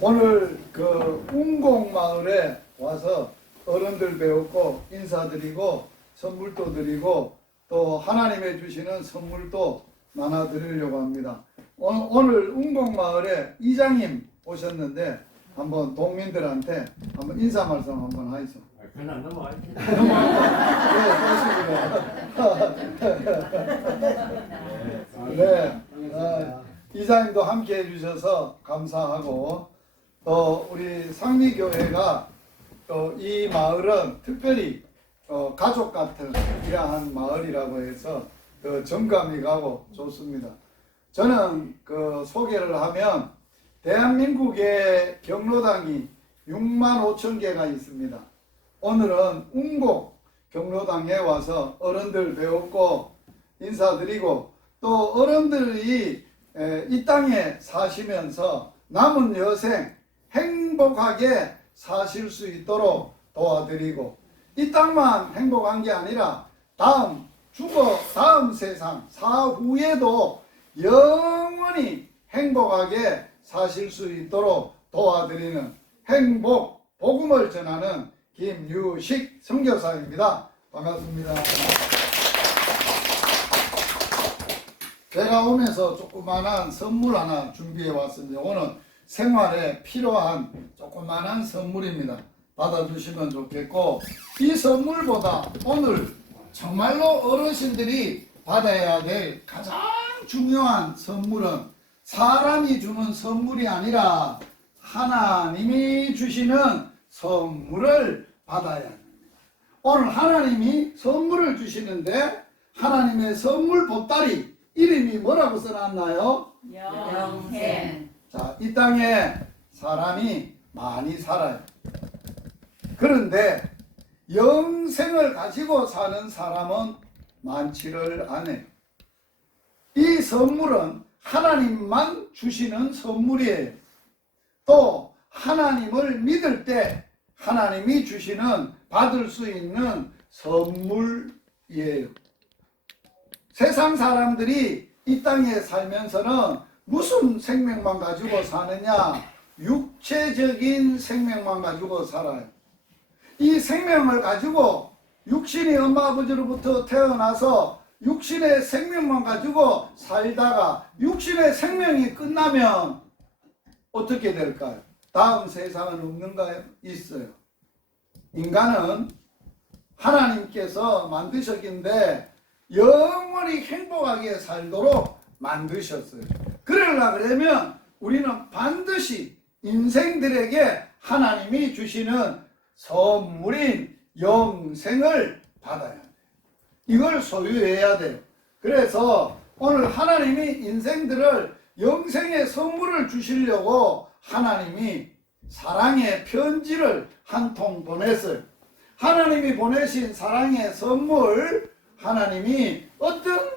오늘 그 운곡마을에 와서 어른들 배웠고 인사드리고 선물도 드리고 또 하나님의 주시는 선물도 나눠드리려고 합니다. 오늘 운곡마을에 이장님 오셨는데 한번 동민들한테 한번 인사 말씀 한번 하이소. 그냥 넘어가야지. 네, 이장님도 함께 해주셔서 감사하고 또 우리 상리교회가 또 이 마을은 특별히 가족 같은 이러한 마을이라고 해서 더 정감이 가고 좋습니다. 저는 그 소개를 하면 대한민국의 경로당이 6만 5천 개가 있습니다. 오늘은 운곡 경로당에 와서 어른들 배웠고 인사드리고 또 어른들이 이 땅에 사시면서 남은 여생 행복하게 사실 수 있도록 도와드리고 이 땅만 행복한 게 아니라 다음 세상 사후에도 영원히 행복하게 사실 수 있도록 도와드리는 행복 복음을 전하는 김유식 선교사입니다. 반갑습니다. 제가 오면서 조그만한 선물 하나 준비해 왔습니다. 오늘 생활에 필요한 조그만한 선물입니다. 받아주시면 좋겠고 이 선물보다 오늘 정말로 어르신들이 받아야 될 가장 중요한 선물은 사람이 주는 선물이 아니라 하나님이 주시는 선물을 받아야 합니다. 오늘 하나님이 선물을 주시는데 하나님의 선물 보따리 이름이 뭐라고 써놨나요? 영생. 자, 이 땅에 사람이 많이 살아요. 그런데 영생을 가지고 사는 사람은 많지를 않아요. 이 선물은 하나님만 주시는 선물이에요. 또 하나님을 믿을 때 하나님이 주시는 받을 수 있는 선물이에요. 세상 사람들이 이 땅에 살면서는 무슨 생명만 가지고 사느냐? 육체적인 생명만 가지고 살아요. 이 생명을 가지고 육신이 엄마 아버지로부터 태어나서 육신의 생명만 가지고 살다가 육신의 생명이 끝나면 어떻게 될까요? 다음 세상은 없는가요? 있어요. 인간은 하나님께서 만드셨긴데 영원히 행복하게 살도록 만드셨어요. 그러려면 우리는 반드시 인생들에게 하나님이 주시는 선물인 영생을 받아야 돼요. 이걸 소유해야 돼요. 그래서 오늘 하나님이 인생들을 영생의 선물을 주시려고 하나님이 사랑의 편지를 한 통 보냈어요. 하나님이 보내신 사랑의 선물, 하나님이 어떤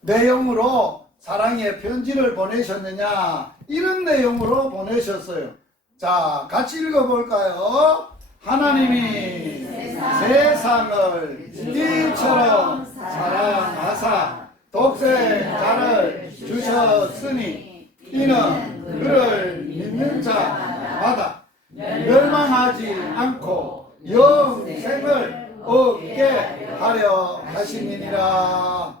내용으로 사랑의 편지를 보내셨느냐, 이런 내용으로 보내셨어요. 자, 같이 읽어볼까요? 하나님이 세상을 이처럼 사랑하사 독생자를 주셨으니 이는 그를 믿는 자마다 멸망하지 않고 영생을 얻게 하려 하심이니라.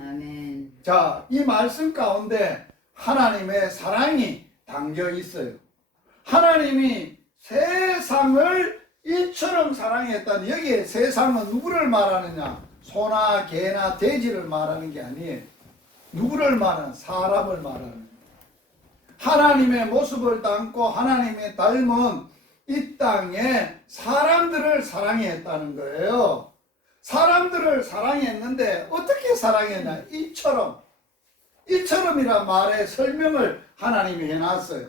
아멘. 자, 이 말씀 가운데 하나님의 사랑이 담겨 있어요. 하나님이 세상을 이처럼 사랑했다니, 여기에 세상은 누구를 말하느냐? 소나 개나 돼지를 말하는 게 아니에요. 누구를 말하는? 사람을 말하는. 하나님의 모습을 담고 하나님의 닮은 이 땅에 사람들을 사랑했다는 거예요. 사람들을 사랑했는데 어떻게 사랑했냐? 이처럼이란 말의 설명을 하나님이 해놨어요.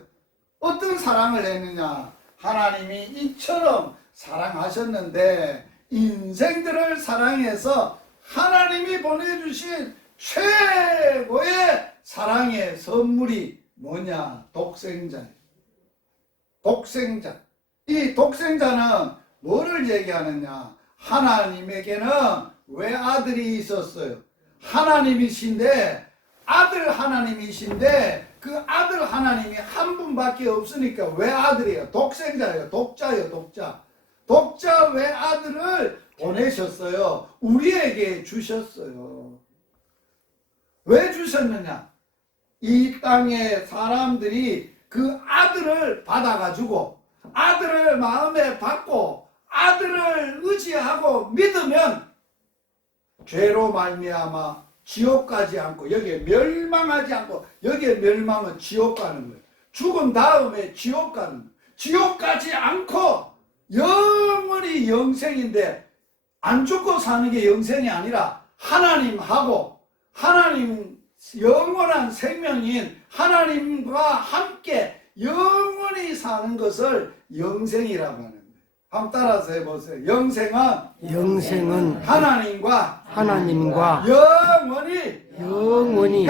어떤 사랑을 했느냐? 하나님이 이처럼 사랑하셨는데 인생들을 사랑해서 하나님이 보내주신 최고의 사랑의 선물이 뭐냐? 독생자예요. 독생자. 이 독생자는 뭐를 얘기하느냐? 하나님에게는 외아들이 있었어요. 하나님이신데, 아들 하나님이신데 그 아들 하나님이 한 분밖에 없으니까 외아들이에요. 독생자예요. 독자예요. 독자 외아들을 보내셨어요. 우리에게 주셨어요. 왜 주셨느냐? 이 땅의 사람들이 그 아들을 받아가지고 아들을 마음에 받고 아들을 의지하고 믿으면 죄로 말미암아 지옥 가지 않고 여기에 멸망하지 않고 여기에 멸망은 지옥 가는 거예요. 죽은 다음에 지옥 가는 거예요. 지옥 가지 않고 영원히 영생인데 안 죽고 사는 게 영생이 아니라 하나님하고 하나님 영원한 생명인 하나님과 함께 영원히 사는 것을 영생이라고 하는 거예요. 한번 따라서 해보세요. 영생은 하나님과 영원히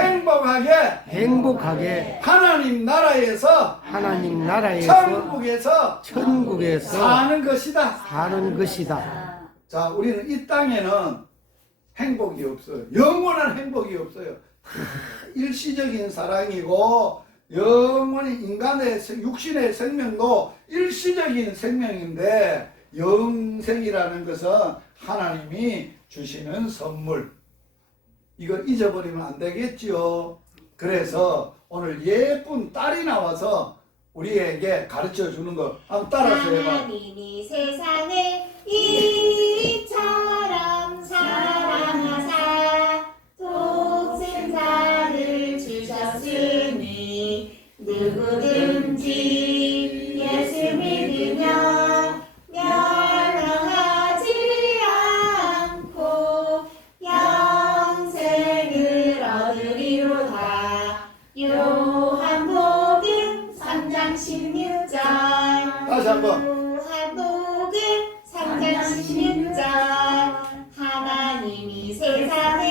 행복하게 하나님 나라에서 천국에서 사는 것이다. 자, 우리는 이 땅에는 행복이 없어요. 영원한 행복이 없어요. 일시적인 사랑이고 영원히 인간의 육신의 생명도 일시적인 생명인데 영생이라는 것은 하나님이 주시는 선물. 이걸 잊어버리면 안 되겠지요. 그래서 오늘 예쁜 딸이 나와서 우리에게 가르쳐 주는 거 한번 따라서 해봐. 하나님이 세상을 이처럼 사랑하사 독생자를 주셨으니 누구든지 예수 믿으며 멸망하지 않고 영생을 얻으리로다. 요한복음 3장 16절. 다시 한번. 요한복음 3장 16절. 하나님이 세상을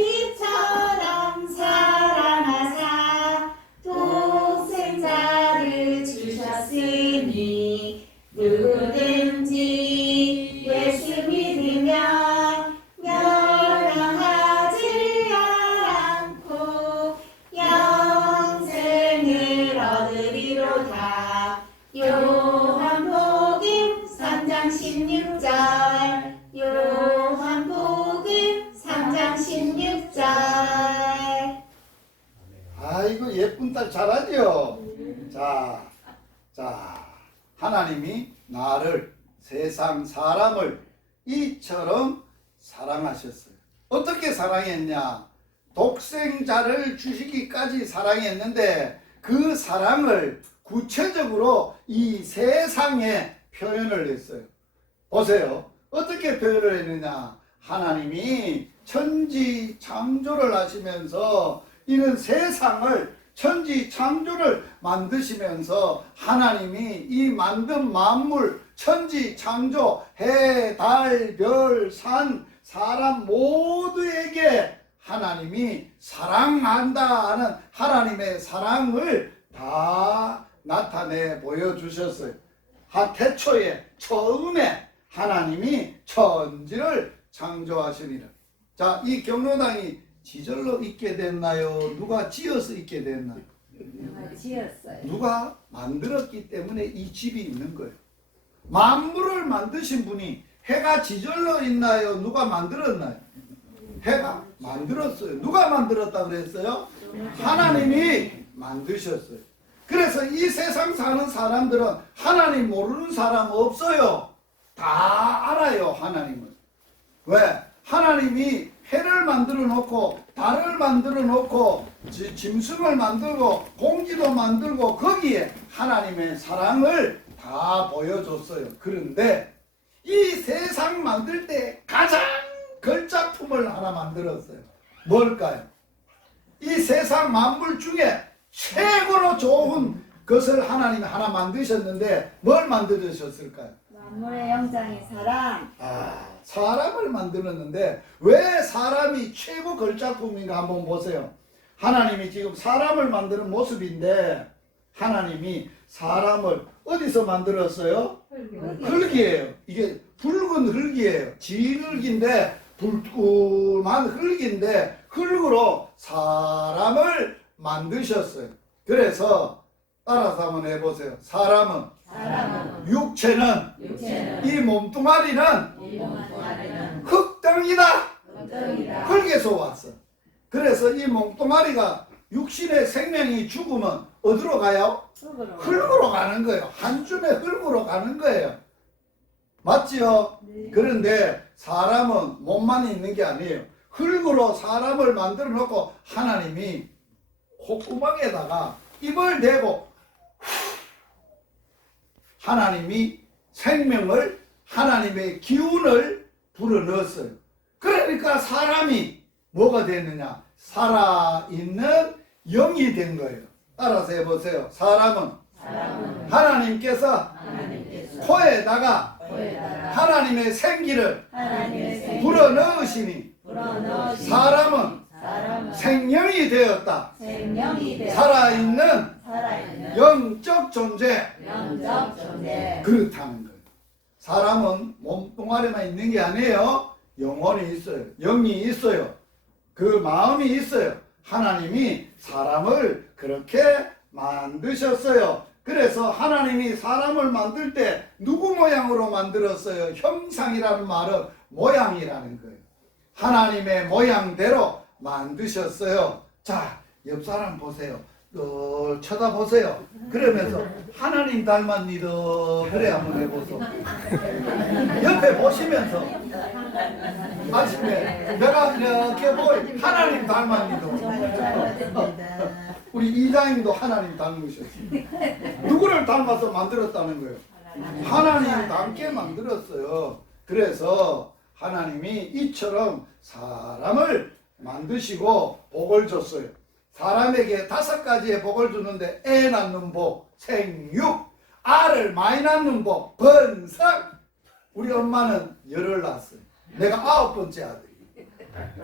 이처럼 사랑하사 독생자를 주셨으니 누구든지 예수 믿으며 멸망하지 않고 영생을 얻으리로다. 요한복음 3장 16절. 요한복음 3장 16절. 아이고 예쁜 딸 잘하죠. 자, 하나님이 나를 세상 사람을 이처럼 사랑하셨어요. 어떻게 사랑했냐? 독생자를 주시기까지 사랑했는데 그 사랑을 구체적으로 이 세상에 표현을 했어요. 보세요. 어떻게 표현을 했느냐? 하나님이 천지 창조를 하시면서 이런 세상을 천지 창조를 만드시면서 하나님이 이 만든 만물 천지 창조 해, 달, 별, 산, 사람 모두에게 하나님이 사랑한다 하는 하나님의 사랑을 다 나타내 보여주셨어요. 태초에 처음에 하나님이 천지를 창조하시니라. 자, 이 경로당이 지절로 있게 됐나요? 누가 지어서 있게 됐나요? 지었어요. 누가 만들었기 때문에 이 집이 있는 거예요. 만물을 만드신 분이 해가 지절로 있나요? 누가 만들었나요? 해가 만들었어요. 누가 만들었다 그랬어요? 하나님이 만드셨어요. 그래서 이 세상 사는 사람들은 하나님 모르는 사람 없어요. 다 알아요, 하나님은. 왜? 하나님이 해를 만들어 놓고 달을 만들어 놓고 짐승을 만들고 공기도 만들고 거기에 하나님의 사랑을 다 보여줬어요. 그런데 이 세상 만들 때 가장 걸작품을 하나 만들었어요. 뭘까요? 이 세상 만물 중에 최고로 좋은 것을 하나님이 하나 만드셨는데 뭘 만드셨을까요? 만물의 영장인 사람. 사람을 만들었는데 왜 사람이 최고 걸작품인가 한번 보세요. 하나님이 지금 사람을 만드는 모습인데 하나님이 사람을 어디서 만들었어요? 흙이에요. 이게 붉은 흙이에요. 진흙인데 불끈한 흙인데 흙으로 사람을 만드셨어요. 그래서 따라서 한번 해보세요. 사람은 육체는 이 몸뚱아리는 흙덩이다. 흙에서 왔어. 그래서 이 몸뚱아리가 육신의 생명이 죽으면 어디로 가요? 흙으로 가는 거예요. 한 줌의 흙으로 가는 거예요. 맞지요? 그런데 사람은 몸만 있는 게 아니에요. 흙으로 사람을 만들어 놓고 하나님이 콧구멍에다가 입을 대고 하나님이 생명을, 하나님의 기운을 불어넣었어요. 그러니까 사람이 뭐가 되느냐? 살아있는 영이 된 거예요. 따라서 해보세요. 사람은 하나님께서 코에다가 하나님의 생기를 불어넣으시니 사람은 생명이 되었다. 살아있는 영적 존재. 그렇다는 거예요. 사람은 몸뚱아리만 있는 게 아니에요. 영혼이 있어요. 영이 있어요. 그 마음이 있어요. 하나님이 사람을 그렇게 만드셨어요. 그래서 하나님이 사람을 만들 때 누구 모양으로 만들었어요? 형상이라는 말은 모양이라는 거예요. 하나님의 모양대로 만드셨어요. 자, 옆 사람 보세요. 쳐다보세요. 그러면서 하나님 닮았니도 그래 한번 해보소. 옆에 보시면서 아침에 내가 이렇게 보이 하나님 닮았니도. 우리 이장님도 하나님 닮으셨어요. 누구를 닮아서 만들었다는 거예요? 하나님 닮게 만들었어요. 그래서 하나님이 이처럼 사람을 만드시고 복을 줬어요. 사람에게 5가지의 복을 주는데 애 낳는 복, 생육, 알을 많이 낳는 복, 번성. 우리 엄마는 열을 낳았어요. 내가 9번째 아들이.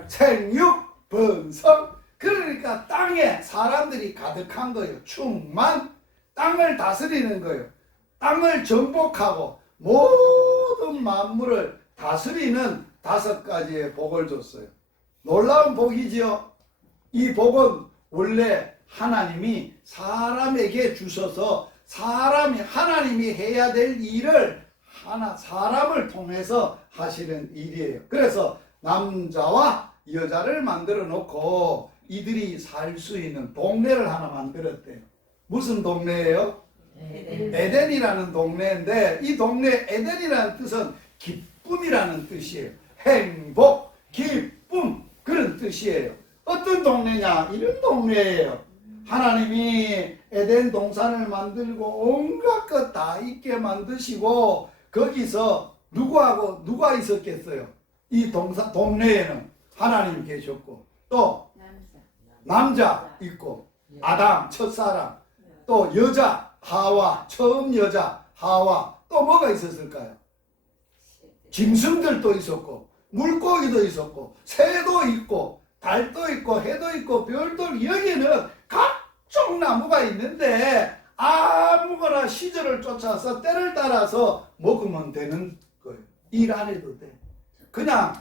생육, 번성. 그러니까 땅에 사람들이 가득한 거예요. 충만. 땅을 다스리는 거예요. 땅을 정복하고 모든 만물을 다스리는 5가지의 복을 줬어요. 놀라운 복이지요. 이 복은 원래 하나님이 사람에게 주셔서 사람이 하나님이 해야 될 일을 사람을 통해서 하시는 일이에요. 그래서 남자와 여자를 만들어 놓고 이들이 살 수 있는 동네를 하나 만들었대요. 무슨 동네예요? 에덴이라는 동네인데 이 동네 에덴이라는 뜻은 기쁨이라는 뜻이에요. 행복, 기쁨 그런 뜻이에요. 어떤 동네냐? 이런 동네예요. 하나님이 에덴 동산을 만들고 온갖 것 다 있게 만드시고 거기서 누가 있었겠어요? 이 동네에는 하나님 계셨고 또 남자 있고 아담 첫사람 또 여자 하와 처음 여자 하와 또 뭐가 있었을까요? 짐승들도 있었고 물고기도 있었고 새도 있고 달도 있고 해도 있고 별도 여기는 각종 나무가 있는데 아무거나 시절을 쫓아서 때를 따라서 먹으면 되는 거예요. 일 안 해도 돼. 그냥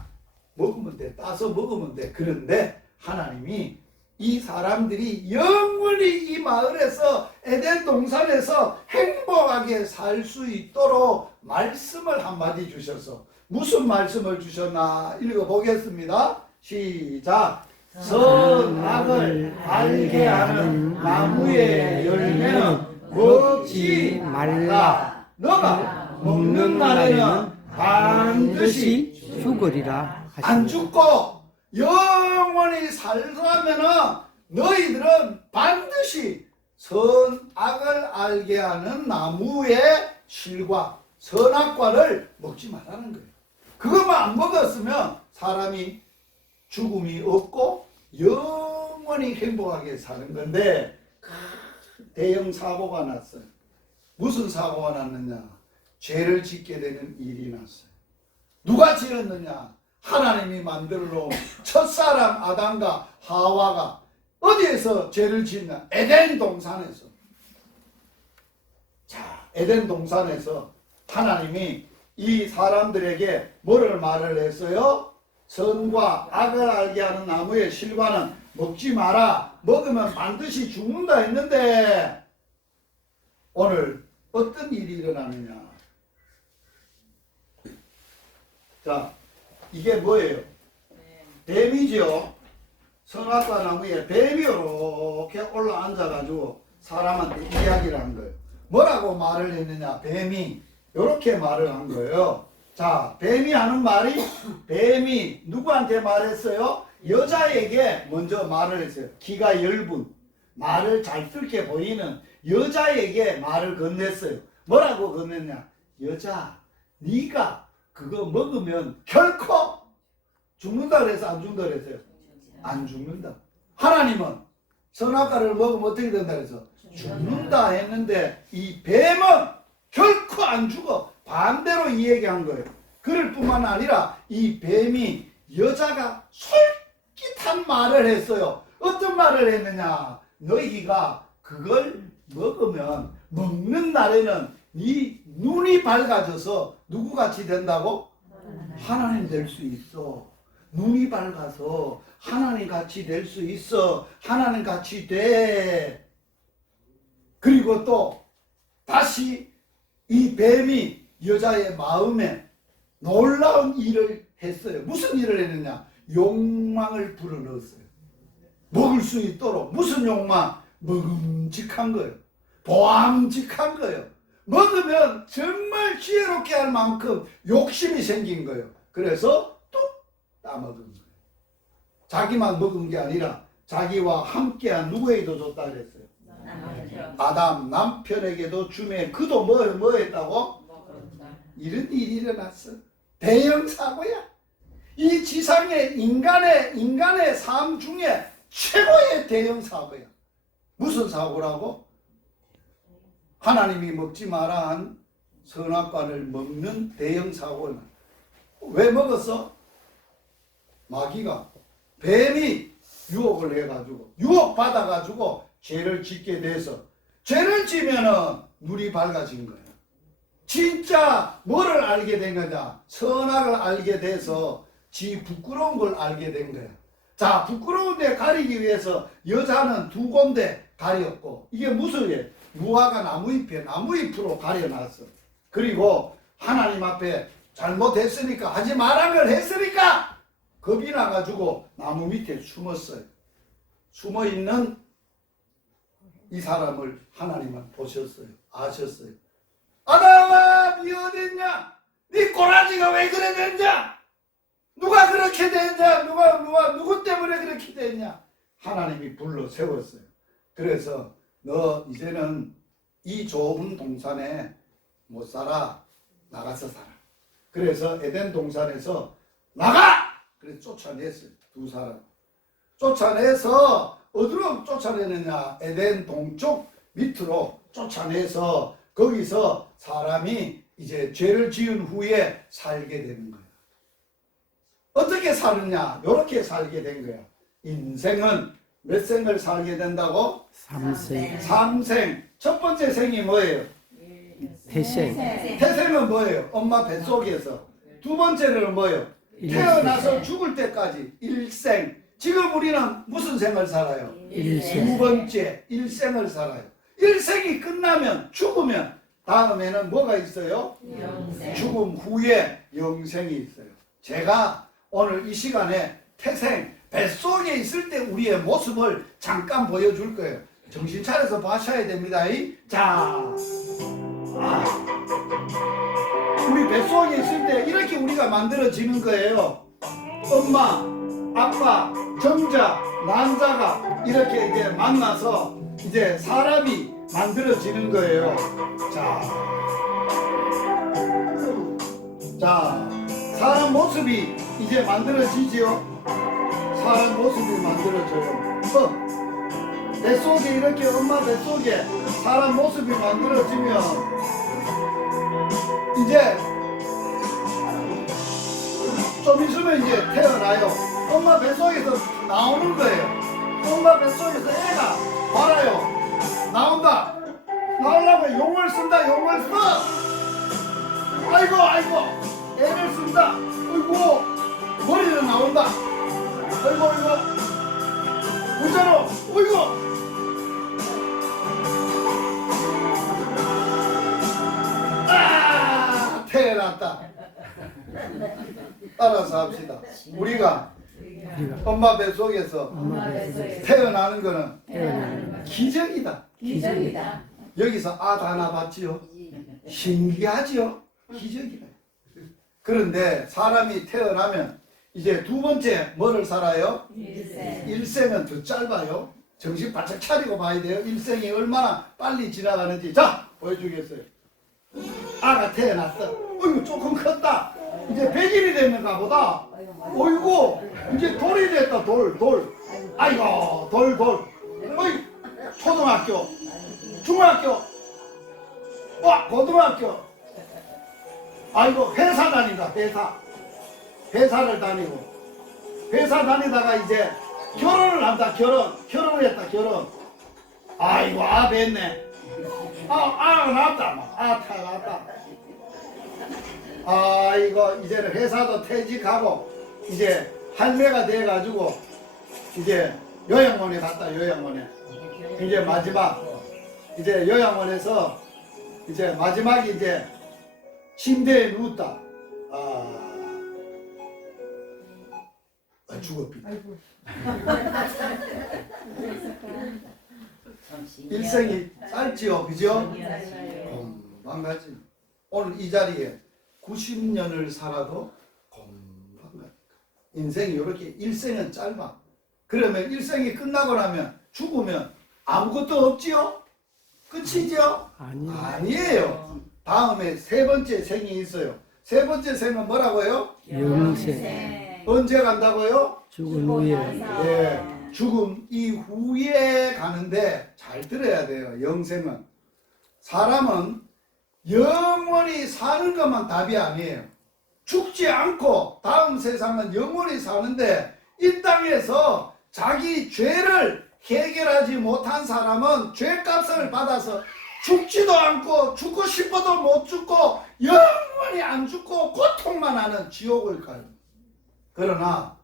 먹으면 돼. 따서 먹으면 돼. 그런데 하나님이 이 사람들이 영원히 이 마을에서 에덴 동산에서 행복하게 살 수 있도록 말씀을 한마디 주셔서 무슨 말씀을 주셨나 읽어보겠습니다. 시작. 선악을 알게 하는 나무의 열매는 먹지 말라. 너가 먹는 날에는 반드시 죽으리라 하시니라. 안 죽고 영원히 살라면은 너희들은 반드시 선악을 알게 하는 나무의 실과 선악과를 먹지 말라는 거예요. 그것만 안 먹었으면 사람이 죽음이 없고 영원히 행복하게 사는 건데 대형 사고가 났어요. 무슨 사고가 났느냐? 죄를 짓게 되는 일이 났어요. 누가 지었느냐? 하나님이 만들어 놓은 첫사람 아담과 하와가 어디에서 죄를 짓냐? 에덴 동산에서. 자, 에덴 동산에서 하나님이 이 사람들에게 뭐를 말을 했어요? 선과 악을 알게 하는 나무의 실과는 먹지 마라. 먹으면 반드시 죽는다 했는데 오늘 어떤 일이 일어나느냐. 자, 이게 뭐예요? 뱀이죠. 선악과 나무에 뱀이 이렇게 올라앉아가지고 사람한테 이야기를 한 거예요. 뭐라고 말을 했느냐. 뱀이 이렇게 말을 한 거예요. 자, 뱀이 하는 말이, 뱀이 누구한테 말했어요? 여자에게 먼저 말을 했어요. 기가 엷은, 말을 잘 쓸게 보이는 여자에게 말을 건넸어요. 뭐라고 건넸냐. 여자, 네가 그거 먹으면 결코 죽는다 그래서 안 죽는다 그랬어요? 안 죽는다. 하나님은 선악과를 먹으면 어떻게 된다 그래서 죽는다 했는데 이 뱀은 결코 안 죽어. 반대로 이 얘기한 거예요. 그럴 뿐만 아니라 이 뱀이 여자가 솔깃한 말을 했어요. 어떤 말을 했느냐. 너희가 그걸 먹으면 먹는 날에는 네 눈이 밝아져서 누구같이 된다고? 하나님 될 수 있어. 눈이 밝아서 하나님 같이 될 수 있어. 하나님 같이 돼. 그리고 또 다시 이 뱀이 여자의 마음에 놀라운 일을 했어요. 무슨 일을 했느냐? 욕망을 불어넣었어요. 먹을 수 있도록. 무슨 욕망? 먹음직한 거예요. 보암직한 거예요. 먹으면 정말 지혜롭게 할 만큼 욕심이 생긴 거예요. 그래서 또 따먹은 거예요. 자기만 먹은 게 아니라 자기와 함께한 누구에게도 줬다 그랬어요. 아담 남편에게도 주매. 그도 뭐 했다고? 이런 일이 일어났어. 대형 사고야. 이 지상의 인간의 삶 중에 최고의 대형 사고야. 무슨 사고라고? 하나님이 먹지 마라 한 선악과를 먹는 대형 사고는. 왜 먹었어? 마귀가, 뱀이 유혹을 해가지고, 유혹받아가지고 죄를 짓게 돼서, 죄를 지면은 눈이 밝아진 거예요. 진짜 뭐를 알게 된 거냐? 선악을 알게 돼서 지 부끄러운 걸 알게 된 거야. 자, 부끄러운 데 가리기 위해서 여자는 두 군데 가렸고, 이게 무슨 일? 무화과 나무잎으로 가려놨어. 그리고 하나님 앞에 잘못했으니까, 하지 말란 걸 했으니까 겁이 나가지고 나무 밑에 숨었어요. 숨어있는 이 사람을 하나님은 보셨어요. 아셨어요. 아담아, 니 어딨냐? 니 꼬라지가 왜 그래 됐냐? 누가 그렇게 됐냐? 누구 때문에 그렇게 됐냐? 하나님이 불러 세웠어요. 그래서 너 이제는 이 좁은 동산에 못 살아. 나가서 살아. 그래서 에덴 동산에서 나가! 그래서 쫓아냈어요. 두 사람. 쫓아내서 어디로 쫓아내느냐? 에덴 동쪽 밑으로 쫓아내서 거기서 사람이 이제 죄를 지은 후에 살게 되는 거예요. 어떻게 사느냐? 이렇게 살게 된 거야. 인생은 몇 생을 살게 된다고? 3생. 3생. 첫 번째 생이 뭐예요? 태생. 태생은 뭐예요? 엄마 뱃속에서. 두 번째는 뭐예요? 태어나서 죽을 때까지 1생. 지금 우리는 무슨 생을 살아요? 1생. 두 번째 1생을 살아요. 1생이 끝나면 죽으면 다음에는 뭐가 있어요? 영생. 죽음 후에 영생이 있어요. 제가 오늘 이 시간에 태생, 뱃속에 있을 때 우리의 모습을 잠깐 보여줄 거예요. 정신 차려서 봐셔야 됩니다. 자, 우리 뱃속에 있을 때 이렇게 우리가 만들어지는 거예요. 엄마, 아빠, 정자, 난자가 이렇게 이제 만나서 이제 사람이 만들어지는 거예요. 자, 사람 모습이 이제 만들어지지요. 사람 모습이 만들어져요. 뱃속에 이렇게 엄마 뱃속에 사람 모습이 만들어지면 이제 좀 있으면 이제 태어나요. 엄마 뱃속에서 나오는 거예요. 엄마 뱃속에서 애가 봐라요. 나온다. 나오려면 용을 쓴다. 용을 써. 아이고 애를 쓴다. 아이고 머리는 나온다. 아이고 그잖아. 어이구. 아, 태어났다. 따라서 합시다. 우리가 엄마 뱃속에서 엄마 뱃속에서 태어나는 거는 태어나는 기적이다. 기적이다. 여기서 하나 봤지요? 신기하지요? 기적이다. 그런데 사람이 태어나면 이제 두 번째 뭐를 살아요? 일생. 일생은 더 짧아요. 정신 바짝 차리고 봐야 돼요. 일생이 얼마나 빨리 지나가는지. 자, 보여주겠어요. 아가 태어났어. 어이구, 조금 컸다. 이제 100일이 됐는가 보다. 어이구, 이제 돌이 됐다. 돌. 아이고, 돌. 어이, 초등학교, 중학교, 와, 고등학교. 아이고, 회사 다닌다. 회사를 다니고. 회사 다니다가 이제 결혼을 한다. 결혼을 했다. 아이고, 뱃네. 아가 낳았다. 태어났다. 아이고, 이제는 회사도 퇴직하고 이제 할매가 돼가지고 이제 요양원에 갔다. 요양원에 이제 마지막 이제 요양원에서 이제 마지막에 이제 침대에 누웠다. 죽었비. 일생이 짧지요, 그죠? 금방 가지. 오늘 이 자리에 90년을 살아도 금방 가니까. 인생이 이렇게 일생은 짧아. 그러면 일생이 끝나고 나면 죽으면 아무것도 없지요? 끝이죠? 아니에요. 다음에 세 번째 생이 있어요. 세 번째 생은 뭐라고요? 영생. 언제 간다고요? 죽은 후에 예, 죽음 이후에 가는데 잘 들어야 돼요. 영생은 사람은 영원히 사는 것만 답이 아니에요. 죽지 않고 다음 세상은 영원히 사는데 이 땅에서 자기 죄를 해결하지 못한 사람은 죄값을 받아서 죽지도 않고 죽고 싶어도 못 죽고 영원히 안 죽고 고통만 하는 지옥을 가요. 그러나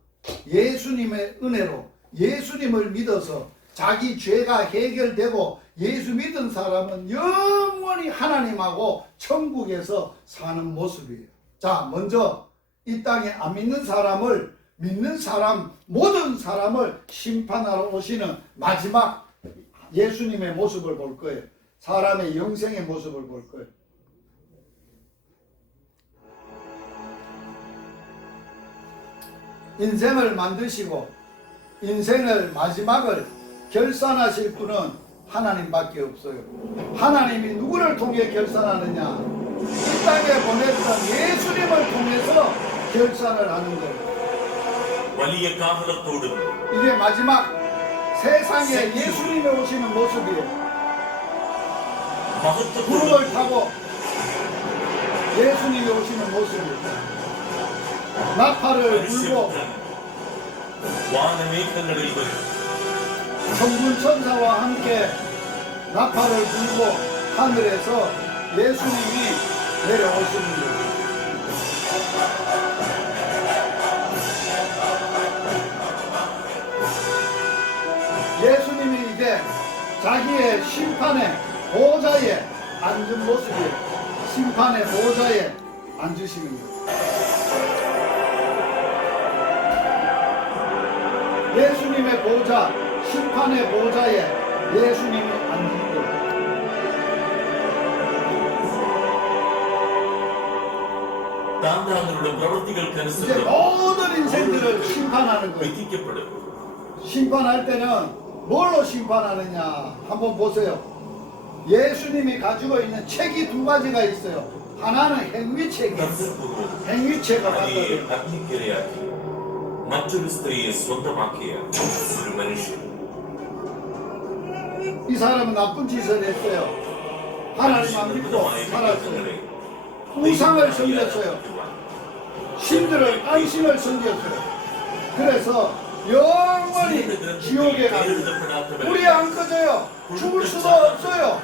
예수님의 은혜로 예수님을 믿어서 자기 죄가 해결되고 예수 믿은 사람은 영원히 하나님하고 천국에서 사는 모습이에요. 자, 먼저 이 땅에 안 믿는 사람을 믿는 사람 모든 사람을 심판하러 오시는 마지막 예수님의 모습을 볼 거예요. 사람의 영생의 모습을 볼 거예요. 인생을 만드시고 인생을 마지막을 결산하실 분은 하나님밖에 없어요. 하나님이 누구를 통해 결산하느냐? 이 땅에 보냈던 예수님을 통해서 결산을 하는 거예요. വലിയ കാഹളത്തോടും 이게 마지막 세상에 예수님이 오시는 모습이에요. മഹത്വത്തോടും 구름을 타고 예수님이 오시는 모습이에요. 나팔을 불고 മനുഷ്യപുത്രൻ വാനമേഘങ്ങളിൽ വരും. 천군천사와 함께 나팔을 불고 하늘에서 예수님이 내려오시는 거예요. 예수님이 이제 자기의 심판의 보좌에 앉은 모습이에요. 심판의 보좌에 앉으시는 거예요. 예수님의 보좌, 심판의 보좌에 예수님이 앉은 거예요. താൻ തങ്ങളുടെ 이제 പ്രവൃത്തികൾക്കനുസരിച്ച് 모든 인생들을 심판하는 거예요. വിധിക്കപ്പെടും. 심판할 때는 뭘로 심판하느냐 한번 보세요. 예수님이 가지고 있는 책이 두 가지가 있어요. 하나는 행위책이 있어요. തന്ത്രപൂർവ്വം 행위책을 അടിയെ 갖다 അഗ്നിക്കിരയാക്കി മറ്റൊരു സ്ത്രീയെ സ്വന്തമാക്കിയ ഒരു മനുഷ്യൻ. 이 사람은 나쁜 짓을 했어요. 하나님 안 믿고 살았어요. 우상을 섬겼어요. 신들을 안신을 섬겼어요. 그래서 영원히 지옥에 갑니다. 불이 안 꺼져요. 죽을 수도 없어요.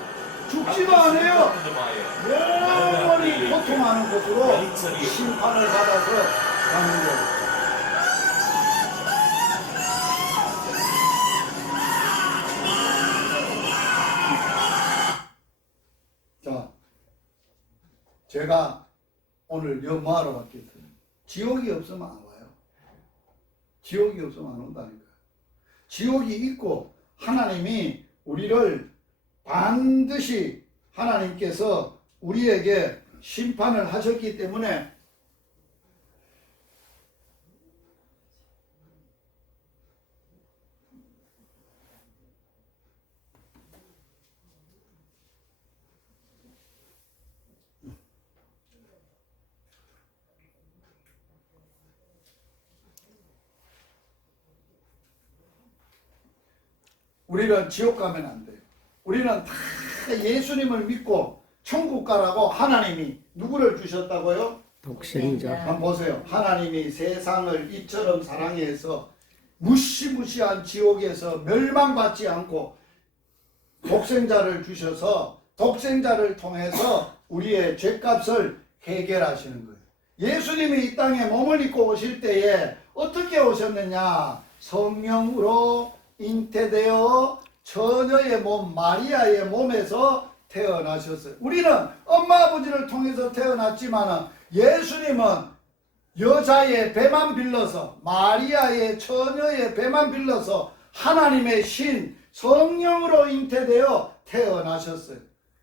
죽지도 않아요. 영원히 고통하는 곳으로 심판을 받아서 가는 거예요. 제가 오늘 뭐하러 왔겠어요? 지옥이 없으면 안 와요. 지옥이 없으면 안 온다니까요. 지옥이 있고 하나님이 우리를 반드시 하나님께서 우리에게 심판을 하셨기 때문에 우리는 지옥 가면 안 돼요. 우리는 다 예수님을 믿고 천국 가라고 하나님이 누구를 주셨다고요? 독생자. 한번 보세요. 하나님이 세상을 이처럼 사랑해서 무시무시한 지옥에서 멸망받지 않고 독생자를 주셔서 독생자를 통해서 우리의 죄값을 해결하시는 거예요. 예수님이 이 땅에 몸을 입고 오실 때에 어떻게 오셨느냐? 성령으로 잉태되어 처녀의 몸 마리아의 몸에서 태어나셨어요. 우리는 엄마 아버지를 통해서 태어났지만 예수님은 여자의 배만 빌려서 마리아의 처녀의 배만 빌려서 하나님의 신 성령으로 잉태되어 태어나셨어요.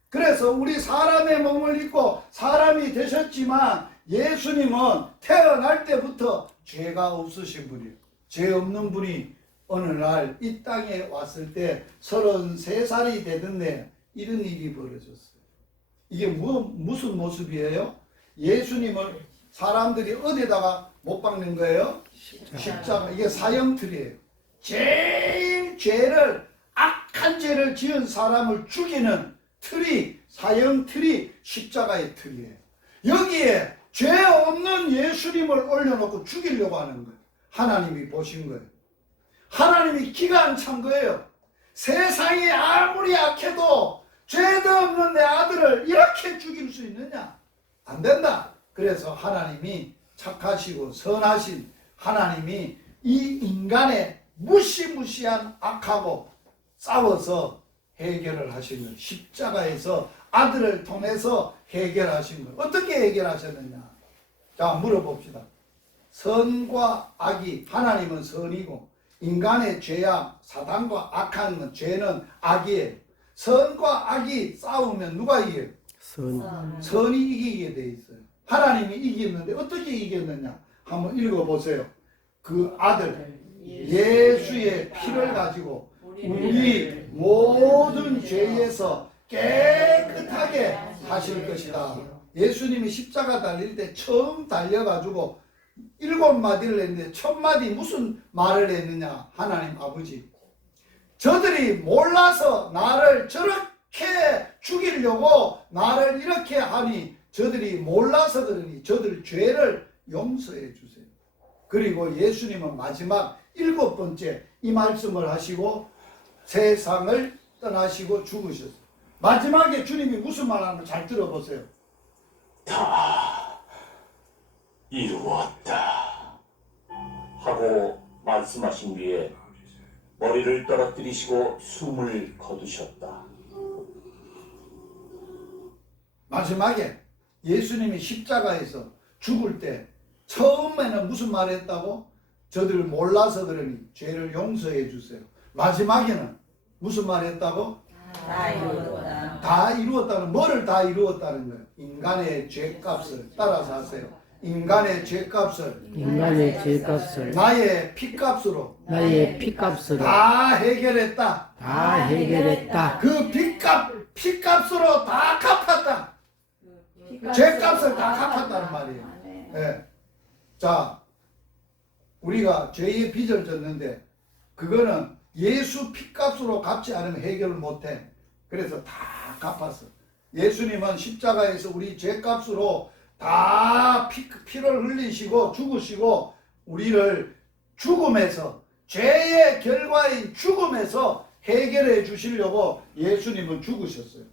그래서 우리 사람의 몸을 입고 사람이 되셨지만 예수님은 태어날 때부터 죄가 없으신 분이에요. 죄 없는 분이 어느 날 이 땅에 왔을 때 33살이 되던데 이런 일이 벌어졌어요. 이게 무슨 모습이에요? 예수님을 사람들이 어디다가 못 박는 거예요? 십자가. 이게 사형틀이에요. 제일 악한 죄를 지은 사람을 죽이는 틀이, 사형틀이 십자가의 틀이에요. 여기에 죄 없는 예수님을 올려놓고 죽이려고 하는 거예요. 하나님이 보신 거예요. 하나님이 기가 안 찬 거예요. 세상이 아무리 악해도 죄도 없는 내 아들을 이렇게 죽일 수 있느냐? 안 된다. 그래서 하나님이 착하시고 선하신 하나님이 이 인간의 무시무시한 악하고 싸워서 해결을 하신 거예요. 십자가에서 아들을 통해서 해결하신 거예요. 어떻게 해결하셨느냐? 자, 물어봅시다. 선과 악이, 하나님은 선이고 인간의 죄야 사단과 악한 죄는 악이에요. 선과 악이 싸우면 누가 이겨요? 선이 이기게 돼 있어요. 하나님이 이겼는데 어떻게 이겼느냐? 한번 읽어보세요. 그 아들 예수의 피를 가지고 우리 모든 죄에서 깨끗하게 하실 것이다. 예수님이 십자가 달릴 때 처음 달려가지고 7마디를 했는데 첫 마디 무슨 말을 했느냐? 하나님 아버지, 저들이 몰라서 나를 저렇게 죽이려고 나를 이렇게 하니 저들이 몰라서 그러니 저들 죄를 용서해 주세요. 그리고 예수님은 마지막 7번째 이 말씀을 하시고 세상을 떠나시고 죽으셨어요. 마지막에 주님이 무슨 말 하는 거 잘 들어보세요. 다 이루었다 하고 말씀하신 뒤에 머리를 떨어뜨리시고 숨을 거두셨다. 마지막에 예수님이 십자가에서 죽을 때 처음에는 무슨 말을 했다고? 저들을 몰라서 그러니 죄를 용서해 주세요. 마지막에는 무슨 말을 했다고? 다 이루었다. 다 이루었다는, 뭐를 다 이루었다는 거예요? 인간의 죄값을, 따라서 하세요. 인간의 죄값을 나의 피값으로 다 해결했다. 그 피값으로 다 갚았다. 죄값을 다 갚았다는 말이에요. 네. 자, 우리가 죄의 빚을 졌는데 그거는 예수 피값으로 갚지 않으면 해결을 못해. 그래서 다 갚았어. 예수님은 십자가에서 우리 죄값으로 다 피를 흘리시고 죽으시고 우리를 죽음에서, 죄의 결과인 죽음에서 해결해 주시려고 예수님은 죽으셨어요.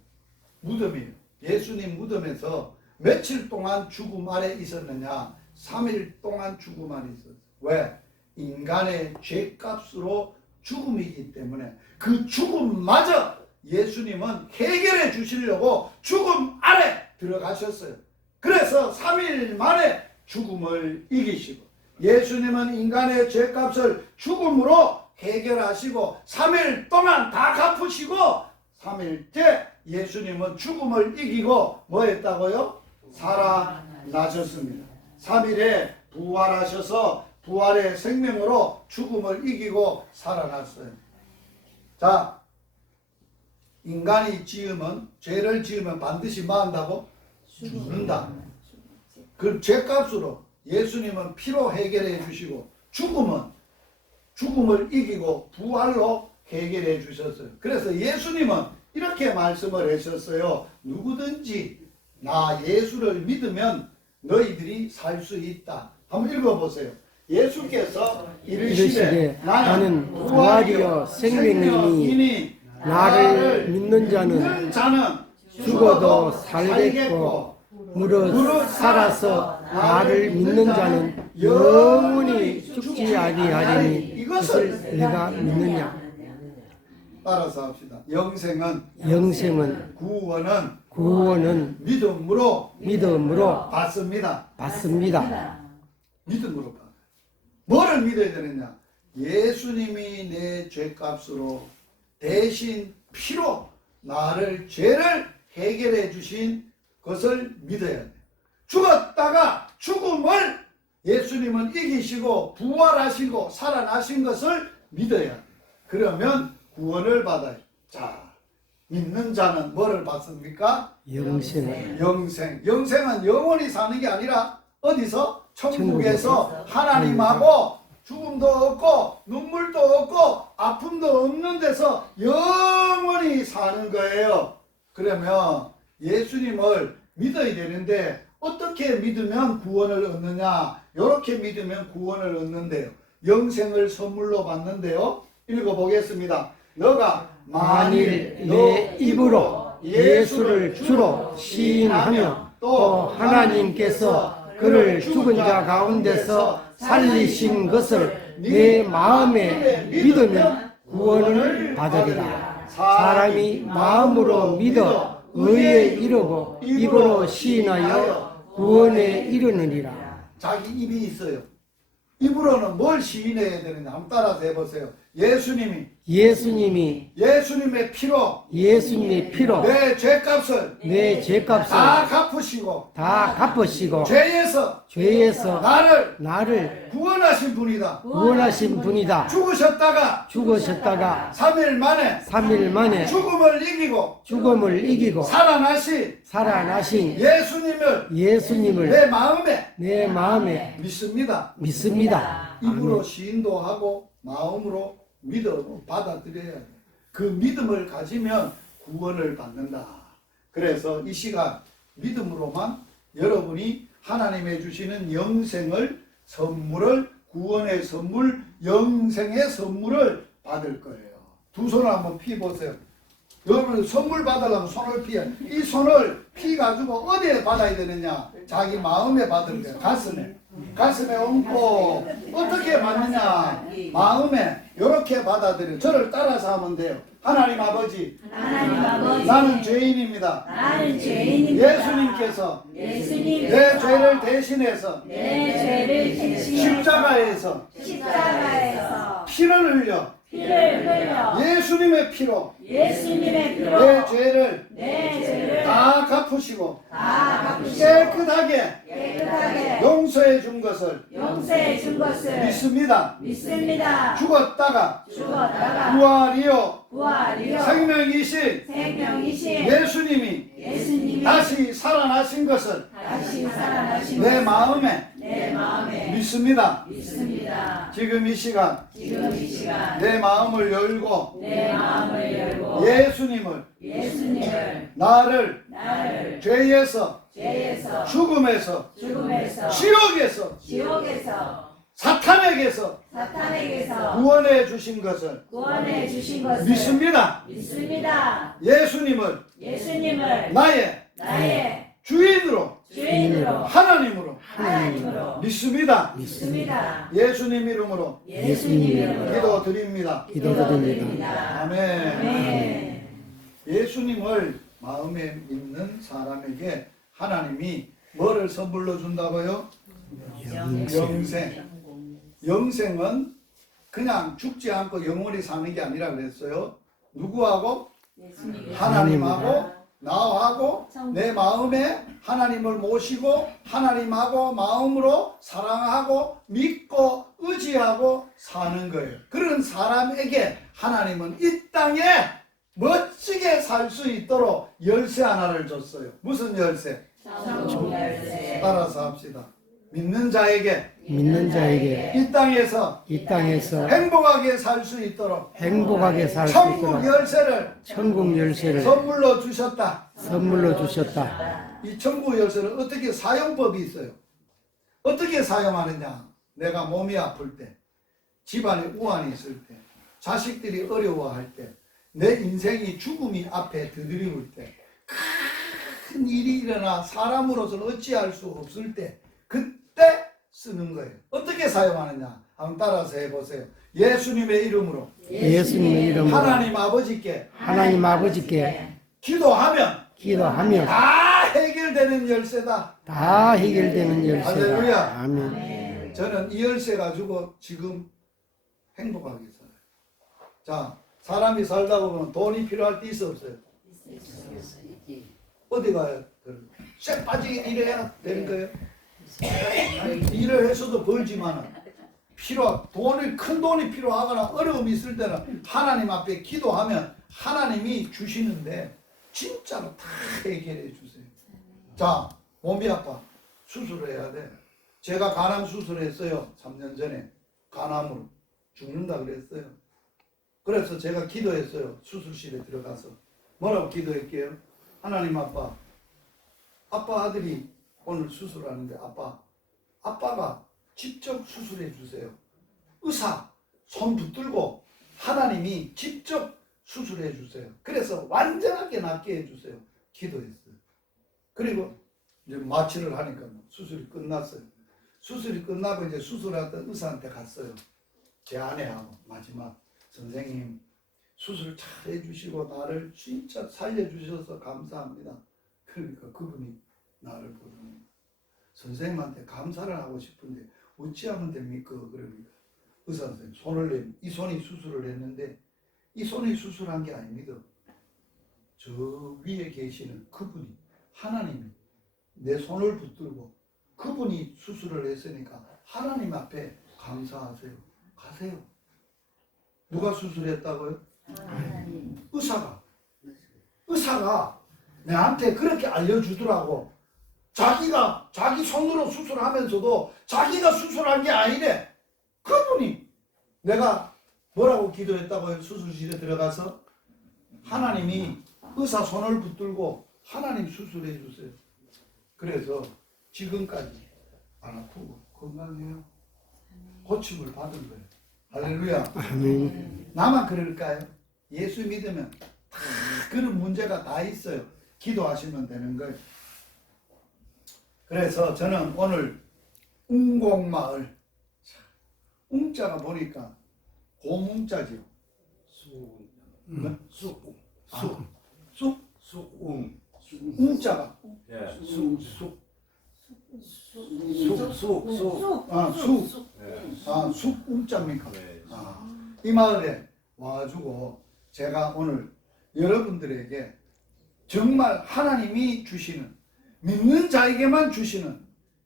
무덤이에요. 예수님 무덤에서 며칠 동안 죽음 아래 있었느냐? 3일 동안 죽음 아래 있었어요. 왜? 인간의 죄값으로 죽음이기 때문에 그 죽음마저 예수님은 해결해 주시려고 죽음 아래 들어가셨어요. 그래서 3일 만에 죽음을 이기시고 예수님은 인간의 죄값을 죽음으로 해결하시고 3일 동안 다 갚으시고 3일째 예수님은 죽음을 이기고 뭐 했다고요? 살아나셨습니다. 3일에 부활하셔서 부활의 생명으로 죽음을 이기고 살아났어요. 자, 인간이 지으면 죄를 지으면 반드시 뭐 한다고? 죽는다. 그 죄값으로 예수님은 피로 해결해 주시고 죽음을 이기고 부활로 해결해 주셨어요. 그래서 예수님은 이렇게 말씀을 하셨어요. 누구든지 나 예수를 믿으면 너희들이 살 수 있다. 한번 읽어보세요. 예수께서 이르시되 나는 부활이요 생명이니 나를 믿는 자는 죽어도 살겠고 무릇 살아서 나를 믿는 자는 영원히 죽지 아니하리니 이것을 내가 믿느냐. 따라서 합시다. 영생은 구원은 믿음으로 받습니다. 믿음으로 받아요. 뭐를 믿어야 되느냐? 예수님이 내 죄값으로 대신 피로 나를 죄를 해결해 주신 것을 믿어야 돼요. 죽었다가 죽음을 예수님은 이기시고 부활하시고 살아나신 것을 믿어야 돼요. 그러면 구원을 받아요. 자, 믿는 자는 뭐를 받습니까? 영생은 영원히 사는 게 아니라 어디서? 천국에서 하나님하고 죽음도 없고 눈물도 없고 아픔도 없는 데서 영원히 사는 거예요. 그러면 예수님을 믿어야 되는데 어떻게 믿으면 구원을 얻느냐? 이렇게 믿으면 구원을 얻는데요. 영생을 선물로 받는데요. 읽어보겠습니다. 너가 만일 내 입으로 예수를 주로 시인하며 또 하나님께서 그를 죽은 자 가운데서 살리신 것을 내 마음에 믿으면 구원을 받으리라. 사람이 마음으로 믿어 의에 이르고 입으로 시인하여 구원에 이르느니라. 자기 입이 있어요. 입으로는 뭘 시인해야 되느냐? 한번 따라서 해보세요. 예수님의 피로 내 죄값을 다 갚으시고 죄에서 나를 구원하신 분이다. 죽으셨다가 3일 만에 죽음을 이기고 살아나신 예수님을 내 마음에 믿습니다. 입으로 시인도 하고 마음으로 믿어 받아들여야 돼. 그 믿음을 가지면 구원을 받는다. 그래서 이 시간 믿음으로만 여러분이 하나님의 주시는 영생을 구원의 선물, 영생의 선물을 받을 거예요. 두 손을 한번 피 보세요. 여러분 선물 받으려면 손을 피해. 이 손을 피 가지고 어디에 받아야 되느냐? 자기 마음에 받을 거예요. 가슴에 얹고 어떻게 받느냐? 마음에 이렇게 받아들여. 저를 따라서 하면 돼요. 하나님 아버지, 나는 죄인입니다. 예수님께서 내 죄를 대신해서 십자가에서 피를 흘려 예수님의 피로 내 죄를 다 갚으시고 깨끗하게 용서해 준 것을 믿습니다. 죽었다가 부활이요 생명이신 예수님이 다시 살아나신 것을 내 마음에 믿습니다. 지금 이 시간 내 마음을 열고 예수님을 나를 죄에서 죽음에서 지옥에서 사탄에게서 구원해 주신 것을 믿습니다. 예수님을 나의 주인으로 하나님으로 믿습니다. 예수님 이름으로 기도드립니다. 아멘. 예수님을 마음에 믿는 사람에게 하나님이 뭐를 선물로 준다고요? 영생. 영생은 그냥 죽지 않고 영원히 사는 게 아니라 그랬어요. 누구하고? 하나님하고 나하고 내 마음에 하나님을 모시고 하나님하고 마음으로 사랑하고 믿고 의지하고 사는 거예요. 그런 사람에게 하나님은 이 땅에 멋지게 살 수 있도록 열쇠 하나를 줬어요. 무슨 열쇠? 따라서 합시다. 믿는 자에게 이 땅에서 행복하게 살 수 있도록 행복하게 살 수 천국 있도록 열쇠를 천국 열쇠를 선물로 주셨다. 선물로 주셨다. 이 천국 열쇠는 어떻게 사용법이 있어요. 어떻게 사용하느냐. 내가 몸이 아플 때, 집안에 우환이 있을 때, 자식들이 어려워할 때, 내 인생이 죽음이 앞에 드드리울 때, 큰 일이 일어나 사람으로서는 어찌할 수 없을 때, 그때 쓰는 거예요. 어떻게 사용하느냐. 한번 따라서 해보세요. 예수님의 이름으로 하나님 아버지께 기도하면 다 해결되는 열쇠다. 다 해결되는 열쇠다. 할렐루야. 아멘. 저는 이 열쇠 가지고 지금 행복하게 살아요. 자, 사람이 살다 보면 돈이 필요할 때 있어 없어요? 어디 가요? 쇠 빠지게 일해야 되는 거예요? 일을 해서도 벌지만 큰 돈이 필요하거나 어려움이 있을 때는 하나님 앞에 기도하면 하나님이 주시는데 진짜로 다 해결해 주세요. 자, 몸이 아파. 수술을 해야 돼. 제가 간암 수술했어요. 3년 전에. 간암으로. 죽는다 그랬어요. 그래서 제가 기도했어요. 수술실에 들어가서. 뭐라고 기도할게요? 하나님 아빠 아들이 오늘 수술하는데 아빠가 직접 수술해 주세요. 의사 손 붙들고 하나님이 직접 수술해 주세요. 그래서 완전하게 낫게 해 주세요. 기도했어요. 그리고 이제 마취를 하니까 수술이 끝났어요. 수술이 끝나고 이제 수술하던 의사한테 갔어요. 제 아내하고 마지막 선생님 수술 잘 해주시고 나를 진짜 살려주셔서 감사합니다. 그러니까 그분이 나를 보더니 선생님한테 감사를 하고 싶은데 어찌하면 됩니까? 그러니까 의사 선생님 이 손이 수술을 했는데 이 손이 수술한 게 아닙니다. 저 위에 계시는 그분이 하나님이 내 손을 붙들고 그분이 수술을 했으니까 하나님 앞에 감사하세요. 가세요. 누가 수술했다고요? 의사가 내한테 그렇게 알려주더라고. 자기 손으로 수술하면서도 자기가 수술한 게 아니래. 그분이 내가 뭐라고 기도했다고요? 수술실에 들어가서 하나님이 의사 손을 붙들고 하나님 수술해 주세요. 그래서 지금까지 안 아프고 건강해요. 고침을 받은 거예요. 할렐루야. 아멘. 나만 그럴까요? 예수 믿으면 다 그런 문제가 다 있어요. 기도하시면 되는 거예요. 그래서 저는 오늘 웅곡마을 웅자가 보니까 고뭉자지요. 웅자가 쑥 웅자입니까? 이 마을에 와가지고 제가 오늘 여러분들에게 정말 하나님이 주시는 믿는 자에게만 주시는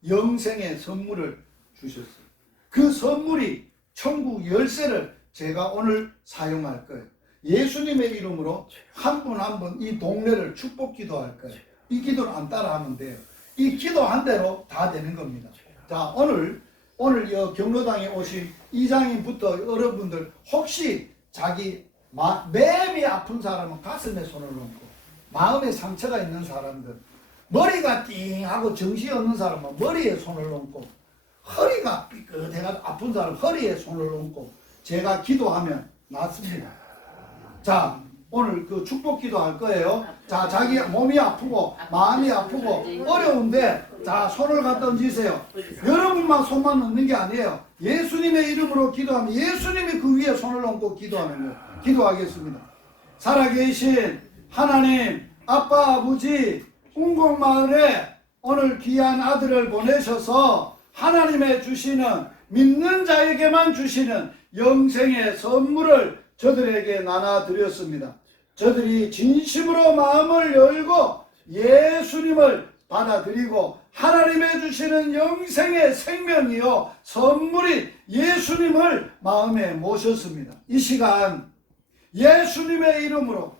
영생의 선물을 주셨어요. 그 선물이 천국 열쇠를 제가 오늘 사용할 거예요. 예수님의 이름으로 한 분 한 분 이 동네를 축복 기도할 거예요. 이 기도를 안 따라하면 돼요. 이 기도한 대로 다 되는 겁니다. 자, 오늘 경로당에 오신 이장님부터 여러분들 혹시 자기 맴이 아픈 사람은 가슴에 손을 얹고 마음에 상처가 있는 사람들 머리가 띵하고 정신이 없는 사람은 머리에 손을 얹고 허리가 삐끗해가 아픈 사람 허리에 손을 얹고 제가 기도하면 낫습니다. 자, 오늘 그 축복 기도할 거예요. 자, 자기 몸이 아프고 마음이 아프고 어려운데 자, 손을 갖다 얹으세요. 여러분만 손만 얹는 게 아니에요. 예수님의 이름으로 기도하면 예수님이 그 위에 손을 얹고 기도하면 기도하겠습니다. 살아계신 하나님 아빠 아버지 웅곡마을에 오늘 귀한 아들을 보내셔서 하나님의 주시는, 믿는 자에게만 주시는 영생의 선물을 저들에게 나눠드렸습니다. 저들이 진심으로 마음을 열고 예수님을 받아들이고 하나님의 주시는 영생의 생명이요 선물이 예수님을 마음에 모셨습니다. 이 시간 예수님의 이름으로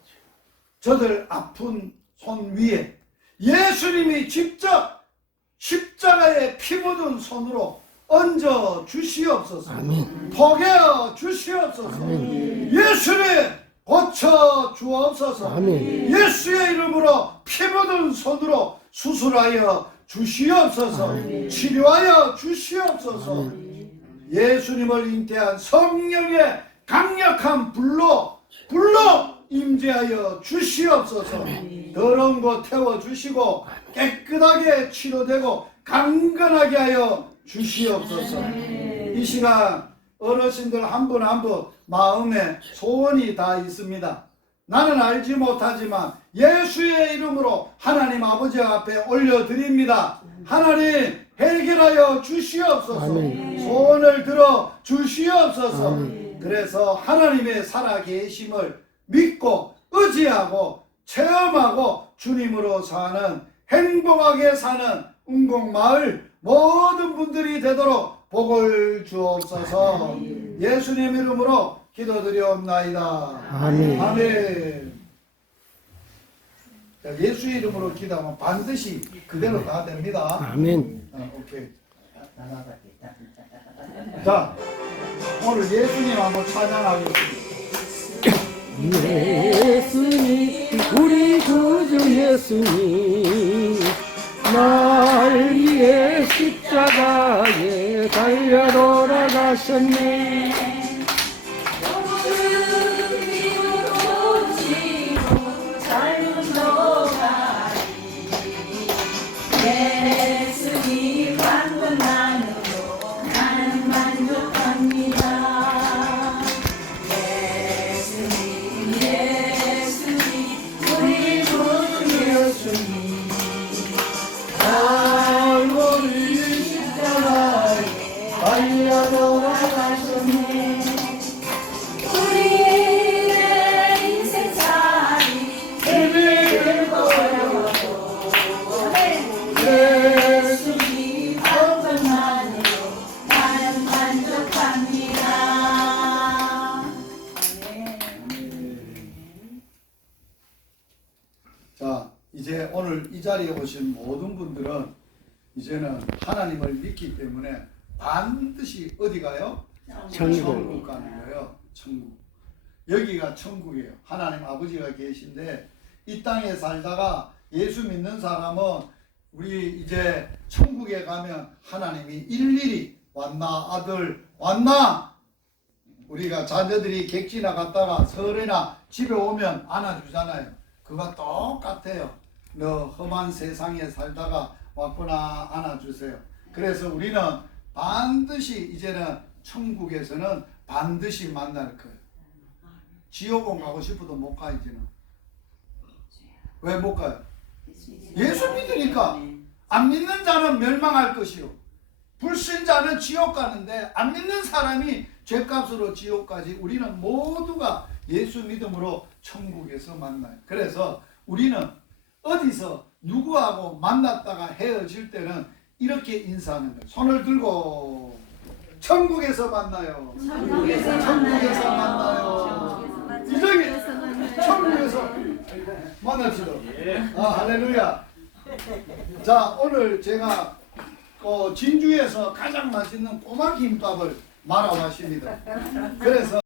저들 아픈 손 위에 예수님이 직접 십자가에 피 묻은 손으로 얹어 주시옵소서. 아멘. 포개어 주시옵소서. 아멘. 예수님 고쳐 주옵소서. 아멘. 예수의 이름으로 피 묻은 손으로 수술하여 주시옵소서. 치료하여 주시옵소서. 예수님을 잉태한 성령의 강력한 불로 임재하여 주시옵소서. 더러운 것 태워주시고 깨끗하게 치료되고 강건하게 하여 주시옵소서. 이 시간 어르신들 한 분 한 분 마음에 소원이 다 있습니다. 나는 알지 못하지만 예수의 이름으로 하나님 아버지 앞에 올려드립니다. 하나님 해결하여 주시옵소서. 아멘. 소원을 들어 주시옵소서. 아멘. 그래서 하나님의 살아계심을 믿고 의지하고 체험하고 주님으로 사는, 행복하게 사는 운곡마을 모든 분들이 되도록 복을 주옵소서. 예수님 이름으로 기도드리옵나이다. 아멘. 아멘. 자, 예수 이름으로 기도하면 반드시 그대로 다 됩니다. 아멘. 오케이. 자, 오늘 예수님 한번 찬양하겠습니다. 예수님, 우리 구주 예수님, 날 위해 십자가에 달려 돌아가셨네. 예수님 방문만으로 나는 만족합니다. 예수님 우리 구주 예수님 알고리 십자가에 달려 돌아가셨네. 우리의 인생살이 힘이 어려워도 예수님 방문만으로 나는 만족합니다. 자, 이제 오늘 이 자리에 오신 모든 분들은 이제는 하나님을 믿기 때문에 반드시 어디 가요? 천국. 천국 가는 거예요. 천국. 여기가 천국이에요. 하나님 아버지가 계신데 이 땅에 살다가 예수 믿는 사람은 우리 이제 천국에 가면 하나님이 일일이 왔나 아들 왔나, 우리가 자녀들이 객지나 갔다가 설이나 집에 오면 안아주잖아요. 그거 똑같아요. 너 험한 세상에 살다가 왔구나 안아주세요. 그래서 우리는 반드시 이제는 천국에서는 반드시 만날 거예요. 지옥은 가고 싶어도 못 가. 이제는 왜 못 가요? 예수 믿으니까. 안 믿는 자는 멸망할 것이요 불신자는 지옥 가는데, 안 믿는 사람이 죄값으로 지옥 가지. 우리는 모두가 예수 믿음으로 천국에서 만나요. 그래서 우리는 어디서 누구하고 만났다가 헤어질 때는 이렇게 인사하는 거예요. 손을 들고 천국에서 만나요. 천국에서 만나요. 이정이 천국에서 만납시다. 할렐루야. 자, 오늘 제가 진주에서 가장 맛있는 꼬막 김밥을 말아왔습니다. 그래서